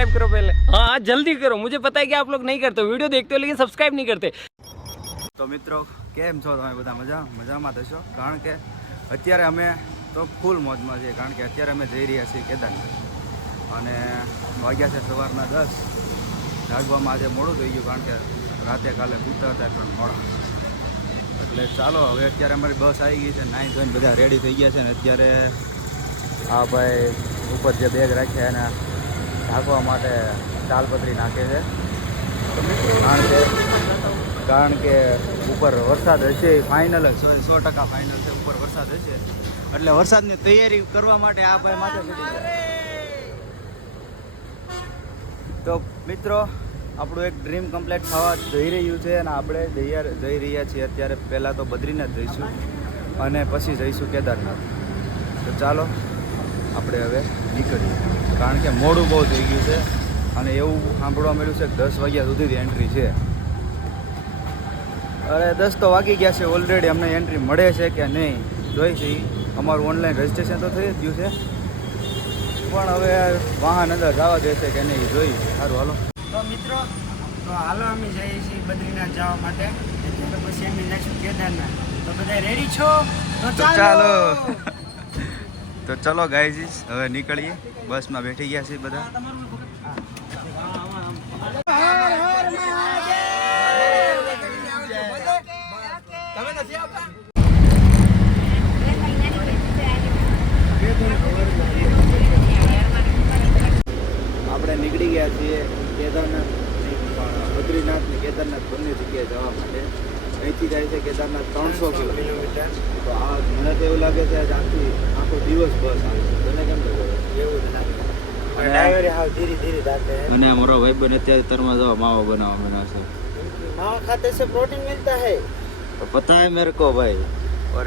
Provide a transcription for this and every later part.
Subscribe करो पहले। हाँ जल्दी करो, मुझे पता है कि आप लोग नहीं करते, वीडियो देखते हो लेकिन सब्सक्राइब नहीं करते। तो મિત્રો કેમ છો તમે બધા? મજામાં થશો, કારણ કે અત્યારે અમે તો ફૂલ મોજમાં છીએ, કારણ કે અત્યારે અમે જઈ રહ્યા છીએ કેદારનાથ અને વાગ્યા છે સવારના 10। જાગવામાં આજે મોડું થઈ ગયું, કારણ કે રાતે કાલે સૂતા હતા પણ મોડા, એટલે ચાલો હવે અત્યારે અમારી બસ આવી ગઈ છે, નાહી ધોઈને બધા રેડી થઈ ગયા છે ને અત્યારે આ ભાઈ ઉપર જે બેગ રાખ્યા એને ઢાંકવા માટે તાલપત્રી નાખે છે, કારણ કે ઉપર વરસાદ હશે, ફાઇનલ 100% ફાઇનલ છે, ઉપર વરસાદ હશે એટલે વરસાદની તૈયારી કરવા માટે આ ભાઈ માથે ચડી ગયા। તો મિત્રો આપણું એક ડ્રીમ કમ્પ્લીટ થવા જઈ રહ્યું છે અને આપણે જઈ રહ્યા છીએ અત્યારે પહેલાં તો બદ્રીનાથ જઈશું અને પછી જઈશું કેદારનાથ। તો ચાલો આપણે હવે નીકળીએ, કારણ કે મોડું બહુ થઈ ગયું છે અને એવું સાંભળવા મળ્યું છે કે 10 વાગ્યા સુધીની એન્ટ્રી છે। અરે 10 તો વાગી ગયા છે ઓલરેડી, અમને એન્ટ્રી મળે છે કે નહીં જોઈશી। અમારું ઓનલાઈન રજિસ્ટ્રેશન તો થઈ જ ગયું છે, પણ હવે વાહન અંદર જવા દેશે કે નહીં જોઈ। સારું હાલો તો મિત્રો, તો હાલો અમે જઈએ છીએ બદ્રીનાથ જવા માટે, એટલે પછી અમે જઈશું કેદારનાથ। તો બધા રેડી છો? તો ચાલો તો ચલો ગાઈઝ હવે નીકળીએ, બસમાં બેઠી ગયા છીએ બધા। આપણે નીકળી ગયા છીએ કેદારનાથ, બદ્રીનાથ ને કેદારનાથ બંને જગ્યાએ જવા માટે। અહીંથી જાય છે કેદારનાથ 300 કિલોમીટર। તો આ મને તો એવું લાગે છે આજ આખો દિવસ બસ આવે છે, તને કેમ લાગે? એવું જ લાગે, ડ્રાઈવર હાવ ધીરે ધીરે જાતે હે। અને મારો ભાઈ બને અત્યારે તરમાં જવા માવો બનાવવા છે। मावा खाते से प्रोटीन मिलता है, तो पता है मेरे को भाई। और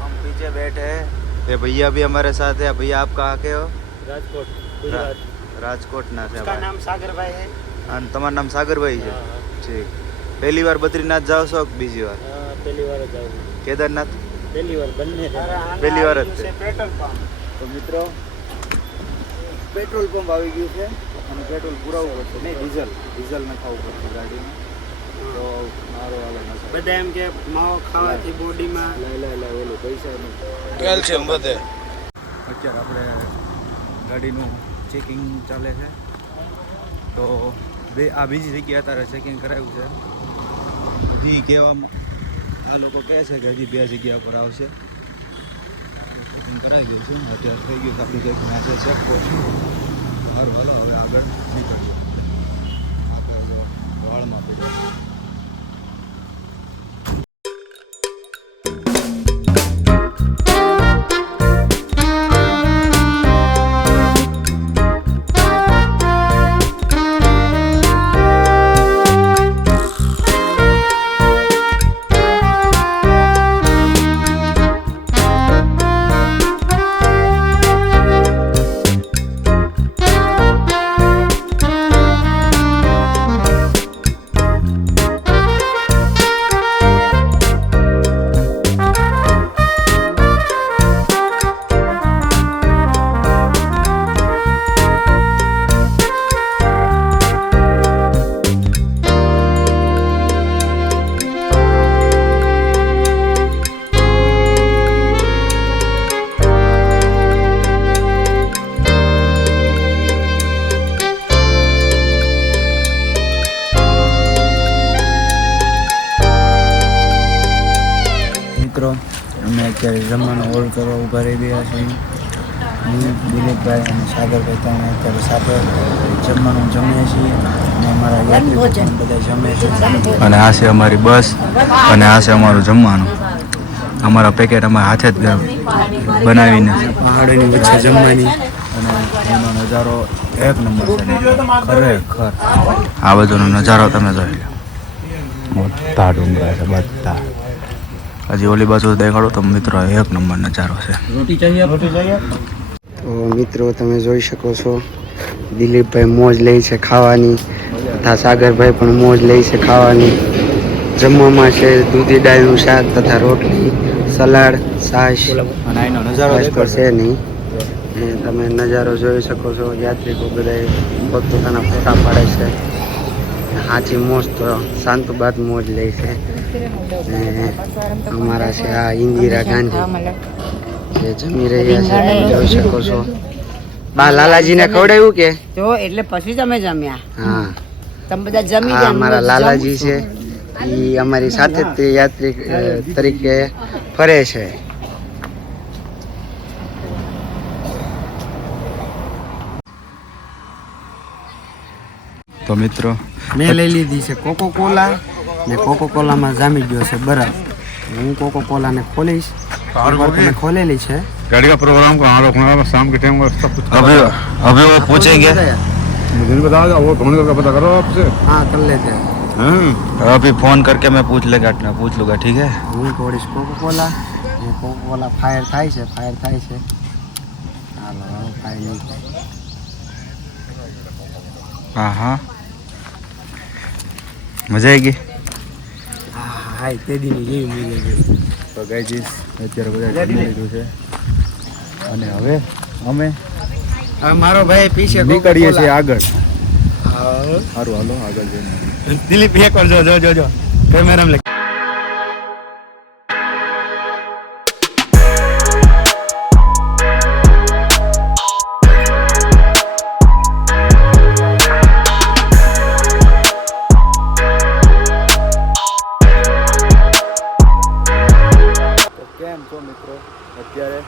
हम पीछे बैठे हैं, ये भैया भी हमारे साथ है। भैया आप कहाँ के हो? राजकोट गुजरात। राजकोट ना से। उसका नाम सागर भाई है। અને તમારું નામ સાગર ભાઈ છે? ઠીક। પહેલી વાર બદ્રીનાથ જાવ છો કે બીજી વાર? पहली बार जाऊँ, કેદારનાથ पहली बार बनने पहली बार જ છે। पेट्रोल पंप, તો મિત્રો પેટ્રોલ પંપ આવી ગયું છે અને પેટ્રોલ પુરાવવું પડશે, નહીં ડીઝલ નખાવવું પડશે ગાડીમાં। તો મારો વાલો નથી બધા એમ કે માવો ખાવાથી બોડીમાં લઈ ઓલું પૈસા કેલ્શિયમ વધે। અત્યારે આપણે ગાડીનું ચેકિંગ ચાલે છે, તો આ બીજી જગ્યાએ અત્યારે ચેકિંગ કરાવ્યું છે। હજી કહેવામાં આ લોકો કહે છે કે હજી 2 જગ્યા પર આવશે, ચેકિંગ કરાવી ગયું છે અત્યારે, થઈ ગયું આપણું ચેકિંગ આ છે ચેકપોસ્ટ। સારું હાલો હવે આગળ નીકળીએ, આગળ જો વાળમાં પીડ્યો। મિત્રો અમે અત્યારે જમવાનો ઓર્ડર કરવા ઊભા રહી ગયા છીએ। હું દિલીપભાઈ અને સાગરભાઈ તમે અત્યારે સાથે જમવાનું જમીએ છીએ અને અમારા યાત્રીઓ પણ બધા જમે છે। અને આ છે અમારી બસ અને આ છે અમારું જમવાનું, અમારા પેકેટ અમારા હાથે જ બનાવીને પહાડોની વચ્ચે જમવાની, અને એનો નજારો એક નંબર છે ખરેખર। આ બધોનો નજારો તમે જોઈ લો, મોટા ડુંગરા છે બધા। હજી ઓલી બાજુ દેખાડો તો મિત્રો એક નંબર નજારો છે। રોટી चाहिए? તો મિત્રો તમે જોઈ શકો છો દિલીપભાઈ મોજ લે છે ખાવાની, તથા સાગરભાઈ પણ મોજ લે છે ખાવાની। જમવામાં છે દૂધી દાળનું શાક તથા રોટલી, સલાડ, છાશ અને એનો નજારો તો છે નહીં, ને તમે નજારો જોઈ શકો છો. યાત્રિકો બધા પોતપોતાના ફોટા પાડે છે. સાચી મોજ તો શાંત બાદ મોજ લે છે. ને અમારા છે આ ઇન્દિરા ગાંધી જે જમી રહ્યા છે, જોઈ શકો છો. બા લાલાજીને ખવડાવ્યું કે તો એટલે પછી તમે જમ્યા. હા, તમે બધા જમી આ અમારા લાલાજી છે. એ અમારી સાથે જ તે યાત્રી તરીકે ફરે છે. તો મિત્રો મેં લઈ લીધી છે કોકો કોલા ને કોકો કોલામાં જામી ગયો છે બરફ. હું કોકો કોલાને ખોલીશ. તમે ખોલેલી છે. गाड़ी का प्रोग्राम कहाँ रखना है? शाम के टाइम का सब कुछ अभी वो पूछेंगे. मुझे नहीं बताया, वो फोन करके पता करो आपसे. हाँ कर लेते हैं. अभी फोन करके मैं पूछ लूँगा, ठीक है. હું ખોલીશ કોકો કોલા. એ કોકો કોલા ફાયર થાય છે. હાલો ફાયર નહીં. हाँ हाँ, मजा आएगी. હા તે દીની જેવી મળી ગઈ. તો ગાઈઝ અત્યારે બધા જમી લીધું છે અને હવે અમે હવે મારો ભાઈ પીછે નીકળીએ છીએ આગળ. હા સારું હાલો આગળ જઈને. દિલીપ એક વાર જો કેમેરામાં કેમ છો મિત્રો? અત્યારે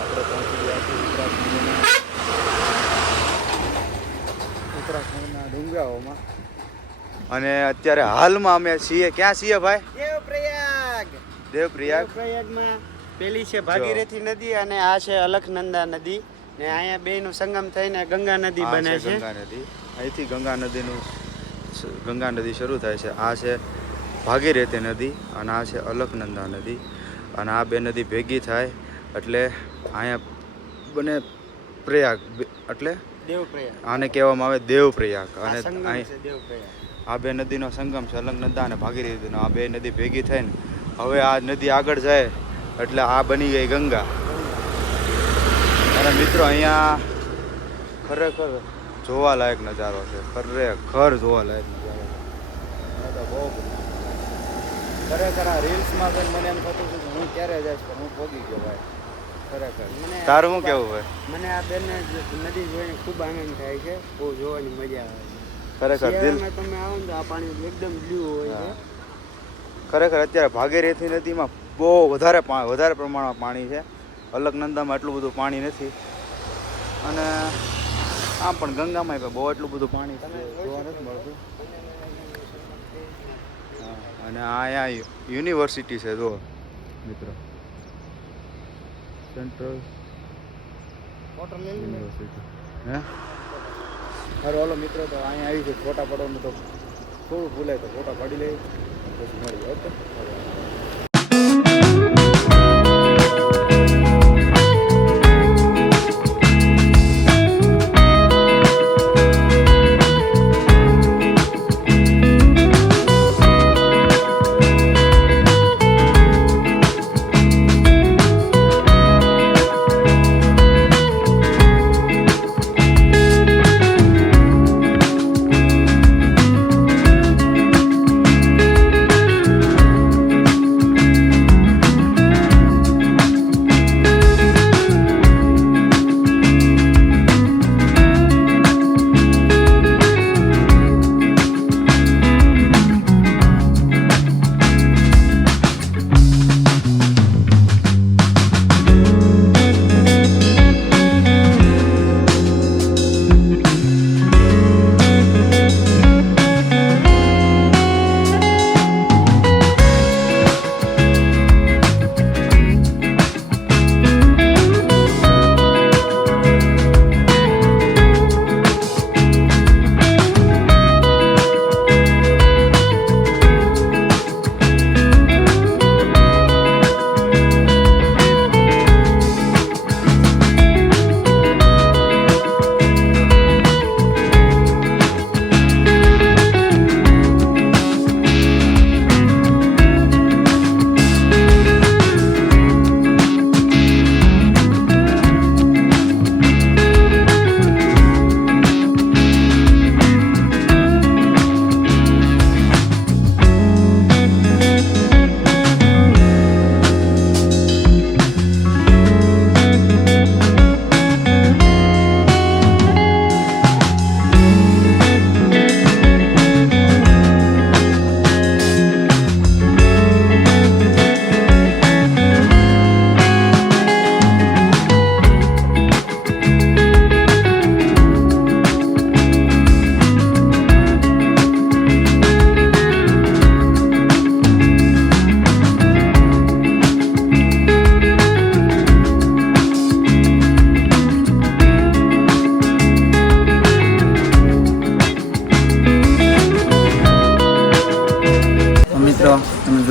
આપણે પહોંચી ગયા છીએ ઉત્તરાખંડના ડુંગરાઓમાં અને અત્યારે હાલમાં અમે છીએ ક્યાં છીએ ભાઈ? દેવપ્રયાગ. દેવપ્રયાગમાં પેલી છે ભાગીરથી નદી અને આ છે અલખનંદા નદી ને અહીંયા બેયનું સંગમ થઈને ગંગા નદી આ બને છે. ગંગા નદી. અહીંથી ગંગા નદી શરૂ થાય છે. આ છે ભાગીરથી નદી અને આ છે અલખનંદા નદી અને આ બે નદી ભેગી થાય એટલે અહીંયા બને પ્રયાગ એટલે દેવપ્રયાગ આને કહેવામાં આવે દેવપ્રયાગ. આ અને સંગમ અહીં છે દેવપ્રયાગ. આ બે નદીનો સંગમ છે અલખનંદા અને ભાગીરથીનો. આ બે નદી ભેગી થઈને હવે આ નદી આગળ જાય એટલે આ બની ગઈ ગંગા. અને મિત્રો અહીંયા ખરેખર જોવાલાયક નજારો છે. ખરેખર જોવાલાયક નજારો છે. મને તો બહુ ગમ્યું. ખરેખર આ રીલ્સમાં જોઈને મને એમ થતું હતું કે હું ક્યારે જઈશ પણ હું પહોંચી ગયો ભાઈ. ખરેખર તારું શું કેવું ભાઈ? મને આ બેને નદી જોઈને ખૂબ આનંદ થાય છે. બહુ જોવાની મજા આવે છે. ખરેખર દિલ શિયાળામાં તમે આવો ને તો આ પાણી એકદમ બ્લુ હોય છે. ખરેખર અત્યારે ભાગીરથી નદીમાં બહુ વધારે પ્રમાણમાં પાણી છે. અલખનંદામાં એટલું બધું પાણી નથી અને આમ પણ ગંગામાં બહુ એટલું બધું પાણી જોવા નથી મળતું. અને આ અહીંયા યુનિવર્સિટી છે જો મિત્રો, સેન્ટ્રલ યુનિવર્સિટી. હે સારું હાલો મિત્રો, તો અહીંયા આવી છે ફોટા પાડવાનું તો થોડું ભૂલાય તો ફોટા પાડી લઈએ પછી મળીએ. ઓકે.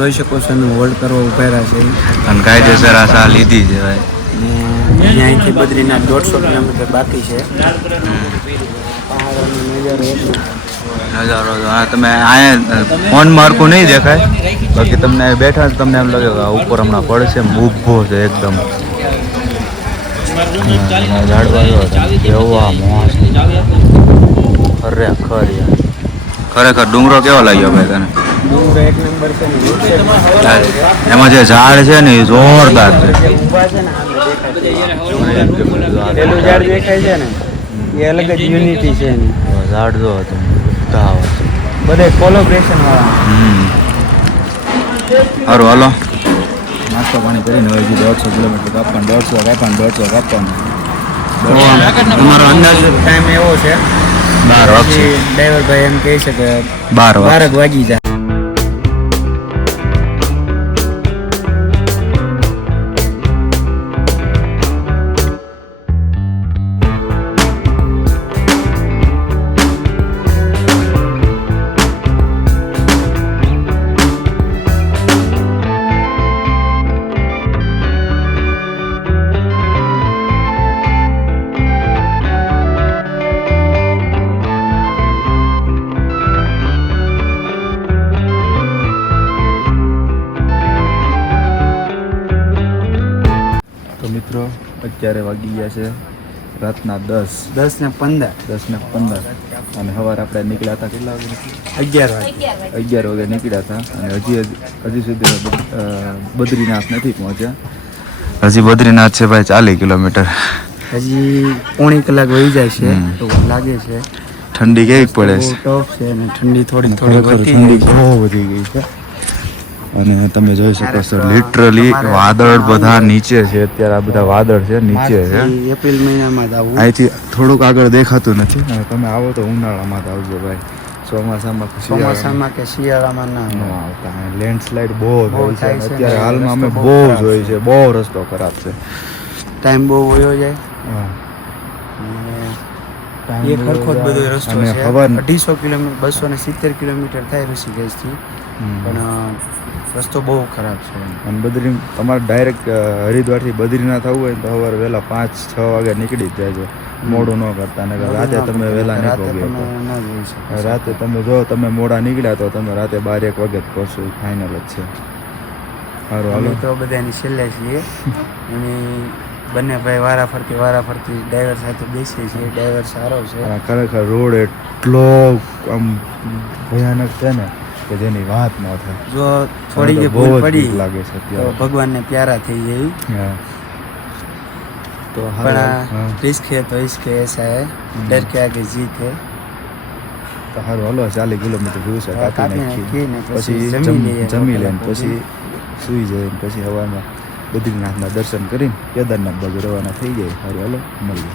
જોઈ શકો છો અમે હોલ્ડ કરવા ઉભા રહ્યા છે અને કાયદેસર આ સા લીધી છે ભાઈ. અને અહીંયાથી બદ્રીનાથ 150 કિલોમીટર બાકી છે. પહાડોનો નજારો એટલો નજારો તો આ તમે અહીંયા ફોન માર્કું નહીં દેખાય, બાકી તમને બેઠા જ તમને એમ લાગે કે આ ઉપર હમણાં પડશે, ઊભો છે એકદમ. ઝાડવા કેવા મોસ ખરેખર ડુંગરો કેવો લાગ્યો ભાઈ તને? ડુંગરો એક નંબર છે ને એમાં જે ઝાડ છે ને એ જોરદાર છે. ઊભા છે ને પેલું ઝાડ દેખાય છે ને એ અલગ જ યુનિટી છે એની. ઝાડ જો તમે બધા આવે છે. બધે કોલોબ્રેશન વાળા. સારું હાલો નાસ્તો પાણી કરીને હવે 150 કિલોમીટર કાપવાનું, 150 કાપવાનું. તમારો અંદાજ ટાઈમ એવો છે 12 વાગશે. ડ્રાઈવર ભાઈ એમ કહે છે કે 12 વાગે. 12 વાગી જાય. તો મિત્રો અત્યારે વાગી ગયા છે રાતના 10 10 ને 15 અને સવારે આપણે નીકળ્યા હતા કેટલા વાગે? 11 વાગે. 11 વાગે નીકળ્યા હતા અને હજી સુધી બદ્રીનાથ નથી પહોંચ્યા. હજી બદ્રીનાથ છે ભાઈ 40 કિલોમીટર. હજી પોણી કલાક વહી જાય છે તો લાગે છે ઠંડી કેવી પડે બહુ છે? ટફ છે અને ઠંડી થોડી ખરેખર વધી ઠંડી ગઈ છે. બહુ વધી ગઈ છે. અને તમે જોઈ શકો છો લિટરલી વાદળ બધા નીચે છે. અત્યારે આ બધા વાદળ છે નીચે છે. માર્ચથી એપ્રિલ મહિનામાં જ આવું. અહીંથી થોડુંક આગળ દેખાતું નથી. અને તમે આવો તો ઉનાળામાં જ આવજો ભાઈ. ચોમાસામાં કે ચોમાસામાં કે શિયાળામાં ન ના આવતા. લેન્ડસ્લાઇડ બહુ બહુ થાય છે. થાય અને છે અત્યારે ને હાલમાં અમે રસ્તો બહુ બહુ ખરાબ જોઈ છે. છે, બહુ રસ્તો ખરાબ છે. ટાઈમ બહુ વયો જાય હા. અને એ ખરખો જ બધો રસ્તો અને છે. ખબર 250 કિલોમીટર 270 કિલોમીટર થાય ઋષિકેશથી, પણ રસ્તો બહુ ખરાબ છે. અને તમારે ડાયરેક્ટ હરિદ્વારથી બદ્રીનાથ આવવું હોય તો સવારે વહેલા 5-6 વાગે નીકળી જ જાય છે. મોડું ન કરતા ને રાતે તમે વહેલા નહીં રાતે પહોંચી તમે શકો. ના જઈ શકો. રાતે તમે જો તમે મોડા નીકળ્યા તો તમે રાતે 12-1 વાગે જ પહોંચો, ફાઇનલ જ છે. સારું હાલો. અમે તો બધાની છેલ્લે છીએ એની બંને ભાઈ વારાફરતી ડ્રાઈવર સાથે બેસીએ છીએ. ડ્રાઈવર સારો છે. અને ખરેખર રોડ એટલો આમ ભયાનક છે ને કે જેની વાત ન થાય. જો થોડી મને જે તો બહુ ભૂલ જ પડી બીક લાગે છે તો અત્યારે. ભગવાનને પ્યારા થઈ જાય. હા. તો પણ હાલો. આ હા. रिस्क है तो इसके ऐसा है, डर के आगे जीत है. તો સારું હાલો 40 કિલોમીટર જોયું છે કાપી કાપી નાખી. નાખીને પછી પછી જમી લઈએ. જમી લઈને પછી સૂઈ જાય પછી હવામાં બદ્રીનાથના દર્શન કરીને કેદારનાથ બાજુ રવાના થઈ જાય. સારું હાલો મળીએ.